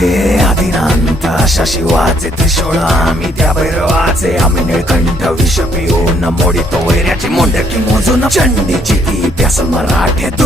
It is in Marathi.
आदिनांत अशा शिवाचे त्रिशूळ आम्ही त्या भैरवाचे आम्ही निळकंठ विष पिऊन मोडितो वैऱ्याची मुंडकी मोजून चंडीची ती प्यास मराठे